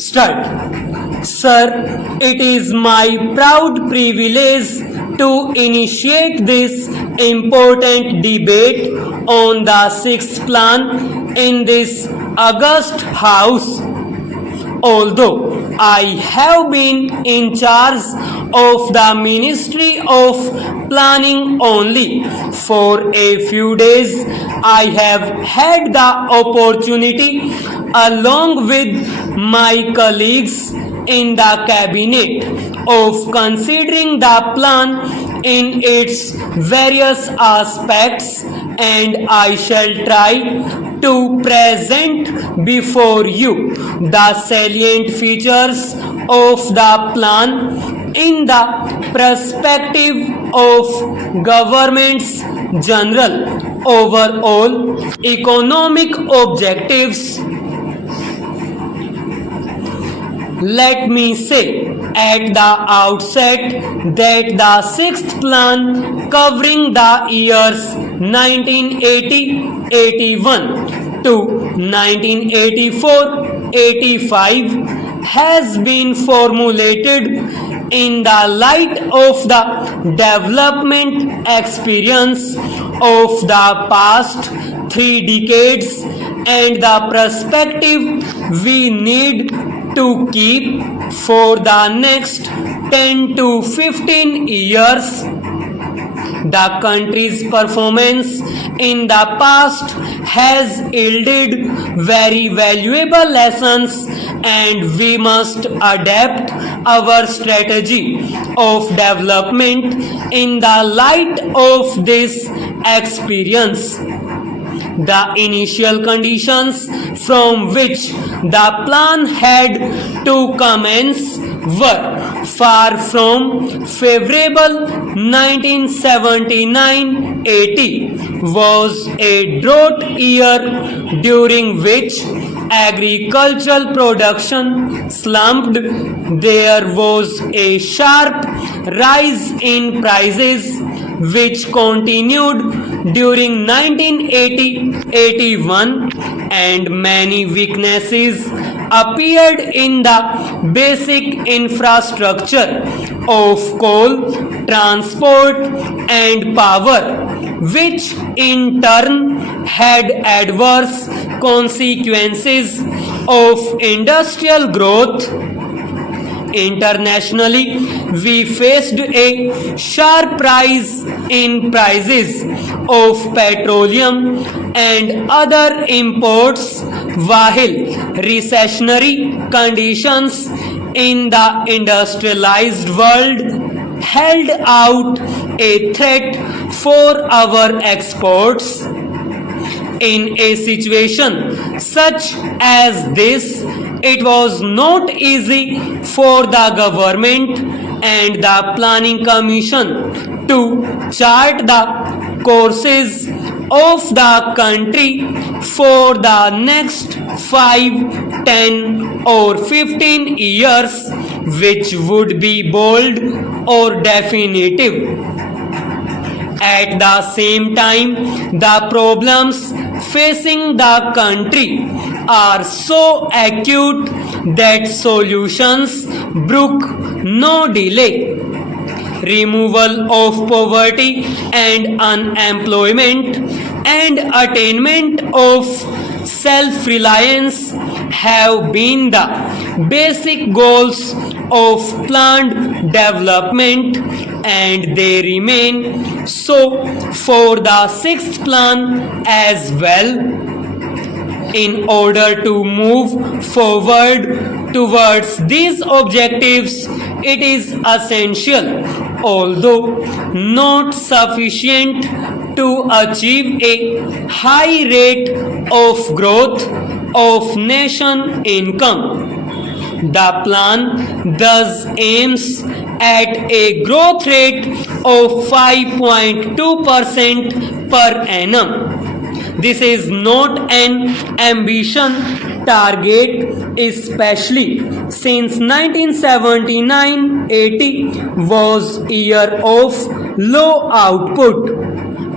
Start. Sir, it is my proud privilege to initiate this important debate on the sixth plan in this august house. Although I have been in charge of the Ministry of Planning only for a few days, I have had the opportunity, along with my colleagues in the cabinet, of considering the plan in its various aspects, and I shall try to present before you the salient features of the plan in the perspective of government's general overall economic objectives. Let me say at the outset that the sixth plan, covering the years 1980-81 to 1984-85, has been formulated in the light of the development experience of the past 3 decades and the perspective we need to keep for the next 10 to 15 years. The country's performance in the past has yielded very valuable lessons, and we must adapt our strategy of development in the light of this experience. The initial conditions from which the plan had to commence were far from favorable. 1979-80 was a drought year during which agricultural production slumped. There was a sharp rise in prices which continued during 1980-81, and many weaknesses appeared in the basic infrastructure of coal, transport and power, which in turn had adverse consequences of industrial growth. Internationally, we faced a sharp rise in prices of petroleum and other imports, while recessionary conditions in the industrialized world held out a threat for our exports. In a situation such as this, it was not easy for the government and the Planning Commission to chart the courses of the country for the next 5, 10 or 15 years, which would be bold or definitive. At the same time, the problems facing the country are so acute that solutions brook no delay. Removal of poverty and unemployment and attainment of self-reliance have been the basic goals of planned development, and they remain so for the sixth plan as well. In order to move forward towards these objectives, it is essential, although not sufficient, to achieve a high rate of growth of nation income. The plan thus aims at a growth rate of 5.2% per annum. This is not an ambition target, especially since 1979-80 was a year of low output,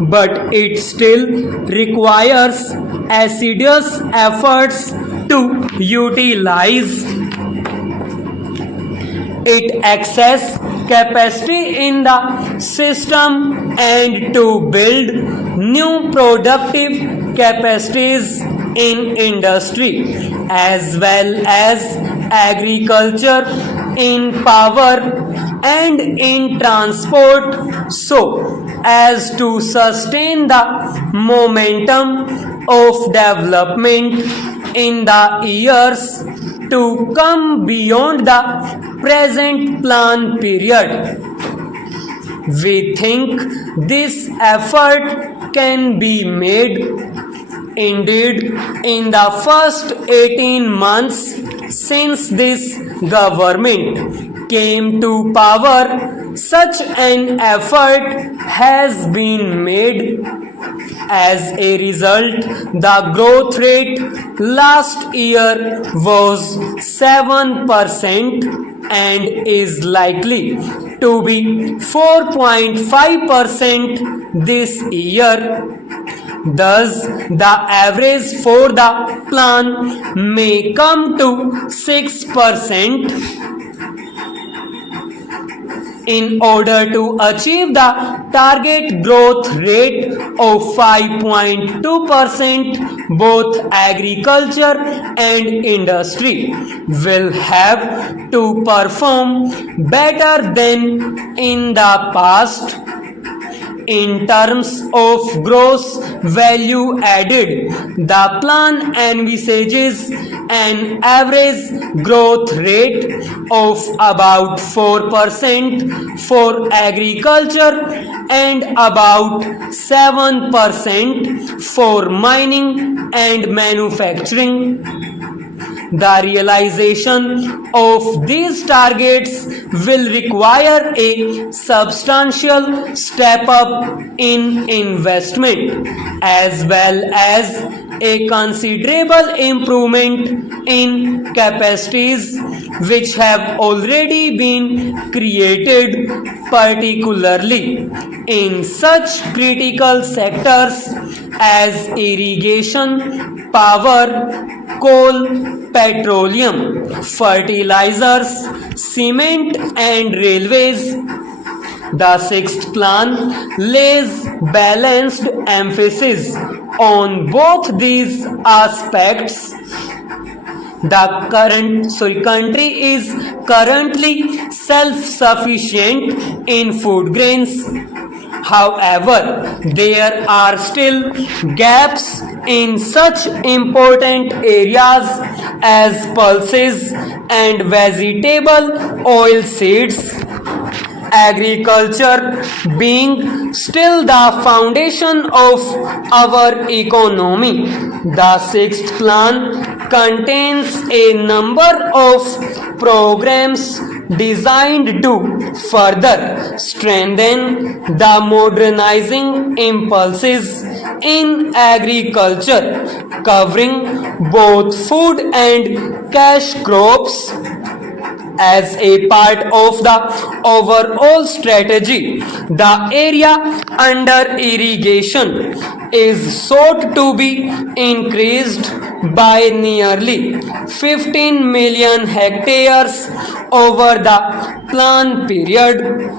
but it still requires assiduous efforts to utilize its excess capacity in the system and to build new productive capacities in industry as well as agriculture, in power and in transport, so as to sustain the momentum of development in the years to come beyond the present plan period. We think this effort can be made. Indeed, in the first 18 months since this government came to power, such an effort has been made. As a result, the growth rate last year was 7% and is likely to be 4.5% this year. Thus, the average for the plan may come to 6%. In order to achieve the target growth rate of 5.2%, both agriculture and industry will have to perform better than in the past. In terms of gross value added, the plan envisages an average growth rate of about 4% for agriculture and about 7% for mining and manufacturing. The realization of these targets will require a substantial step up in investment as well as a considerable improvement in capacities which have already been created, particularly in such critical sectors as irrigation, power, coal, petroleum, fertilizers, cement and railways. The sixth plan lays balanced emphasis on both these aspects. The country is currently self-sufficient in food grains. However, there are still gaps in such important areas as pulses and vegetable oil seeds. Agriculture being still the foundation of our economy, the sixth plan contains a number of programs designed to further strengthen the modernizing impulses in agriculture, covering both food and cash crops. As a part of the overall strategy, the area under irrigation is sought to be increased by nearly 15 million hectares over the plan period.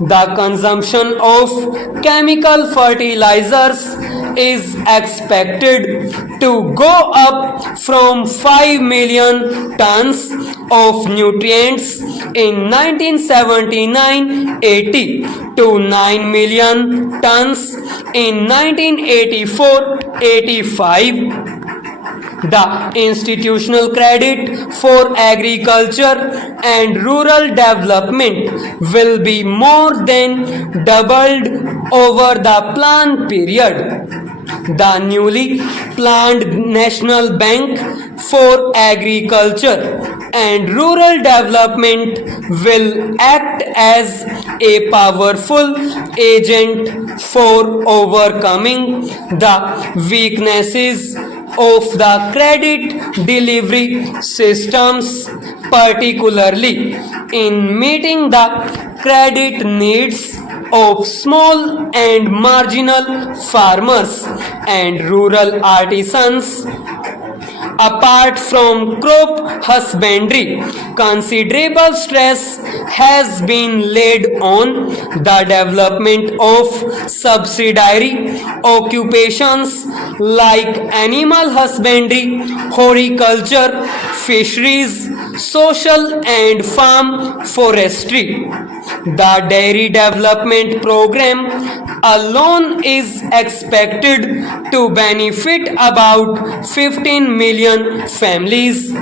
The consumption of chemical fertilizers is expected to go up from 5 million tons of nutrients in 1979-80 to 9 million tons in 1984-85. The institutional credit for agriculture and rural development will be more than doubled over the plan period. The newly planned National Bank for Agriculture and Rural Development will act as a powerful agent for overcoming the weaknesses of the credit delivery systems, particularly in meeting the credit needs of small and marginal farmers and rural artisans. Apart from crop husbandry, considerable stress has been laid on the development of subsidiary occupations like animal husbandry, horticulture, fisheries, social and farm forestry. The Dairy Development Program alone is expected to benefit about 15 million families.